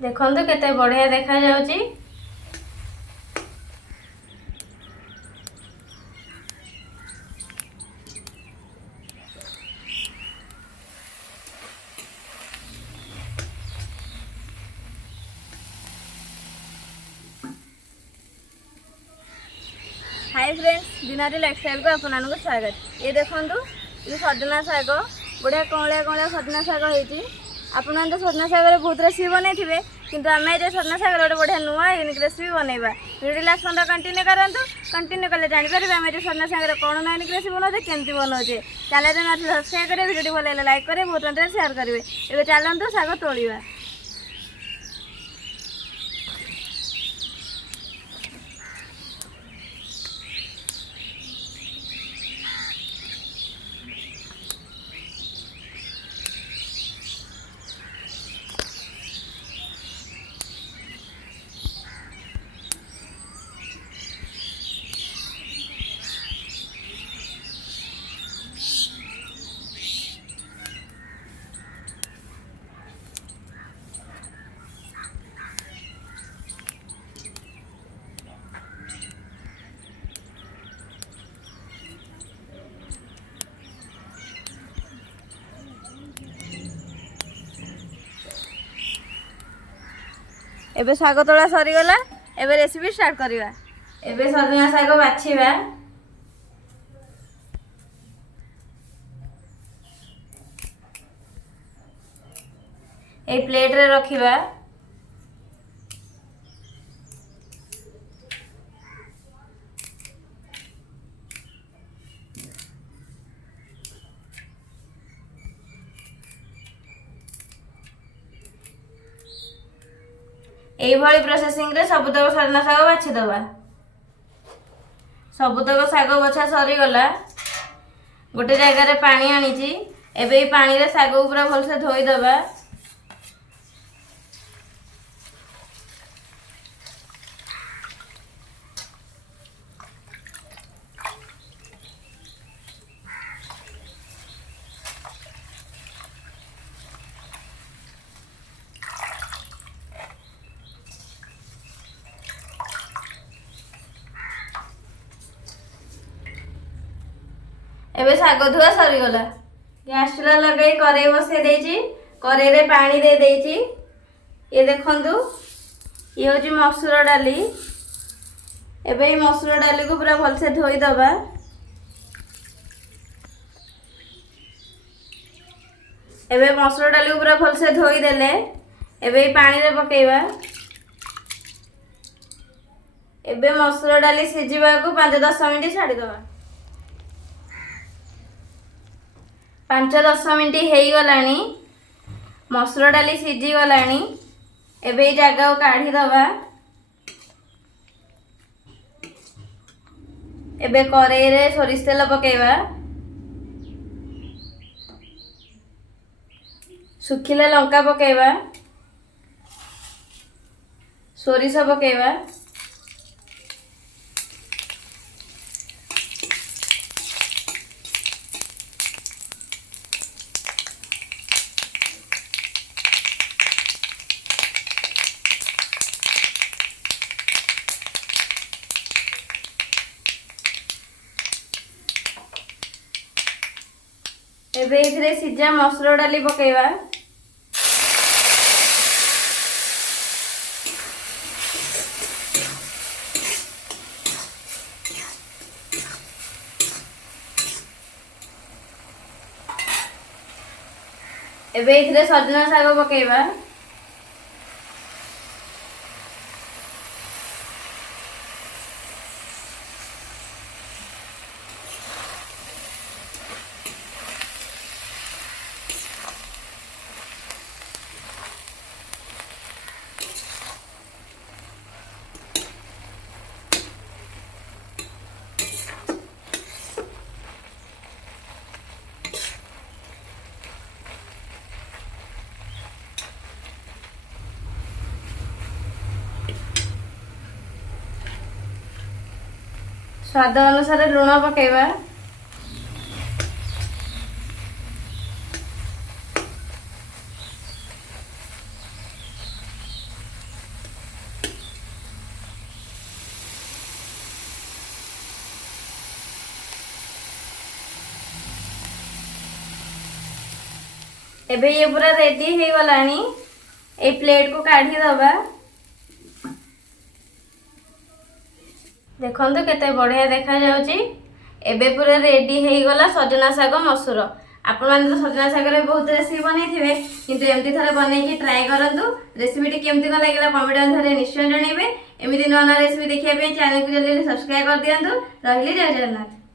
देखंतु केते बढ़िया देखा जाउची। हाय फ्रेंड्स, दिनारी लाइफस्टाइल को आपको स्वागत। ये देखंतु ये सजना शाग बढ़िया कौलिया कौलिया सजना शाग होती। आपण तो सजना शाग बहुत रेसिपी बनई किंतु आम ये सजना शाग गोटे बढ़िया नुआ यूनिक रेसिपी बनवा। वीडियो लास्ट पर्यंत कंटिन्यू करूँ। कंटिन्यू कले जापर आम ये सजना शाग कौन ना यूनिक रेसिपी बनाते केमती बनाऊे। चैनल में सब्सक्राइब करेंगे, वीडियो भल लगे लाइक करेंगे, बहुत मात्रा शेयर करेंगे। एवं चलतु शाग तोड़ा। एबे शाग तोड़ा सरीगला। एबे रेसिपी स्टार्ट करवा। एबे सजना शाग बाछिबा। ए प्लेट रे रखिबा। एभली प्रोसेसिंग रे सबुतक सजना शाग बाछि दबा। सबुतक शाग बछा सरीगला। गोटे जगह रे पानी आनीची। एबे पानी रे शाग पूरा भल से धोई दबा। एबे शाग धुआ सरीगला। गैस चूल्हा लगे कड़ाई बसई देछि। कड़ाई रे पानी दे देछि। ये देखंतु ये होची मसूर डाली। एबे मसूर डाली को पूरा भल से धोई दबा। एबे मसूर डाली को पूरा भल से धोई देले एबे पानी रे पकेइबा। एबे मसूर डाली सिझिबा को 5-10 मिनिट छाड़ी दबा। 5-10 मिनिट हो गलानी। मसूर डाली सिझी गलानी। एबे जगह को काढ़ी दबा। एबे कड़ाई रे सोरिष तेल पकेइबा। सुखिला लंका पकेइबा। सोरिष पकेइबा। एबे इथरे सिझा मसूर डाली पकेइबा। एबे इथरे सजना शाग पकेइबा। स्वाद अनुसार लुण पकेइबा। एबे ये पूरा रेडी हो गलानी ए प्लेट को काढ़ी दबा देखंतु केते बढ़िया देखा जाउची। एबे पूरा रेडी हो गला सजना साग मसूर। आपण माने तो सजना साग रे बहुत रेसिपी बनै थिबे किंतु एमती थरे बनै की ट्राई करंतु। रेसिपी टी केमती को लागला कमेंट अंधरे निश्चय जणेबे। एमिति नवा नवा रेसिपी देखिया पे चैनल को जल्दी सब्सक्राइब कर दियंतु। रहिली जय जगन्नाथ।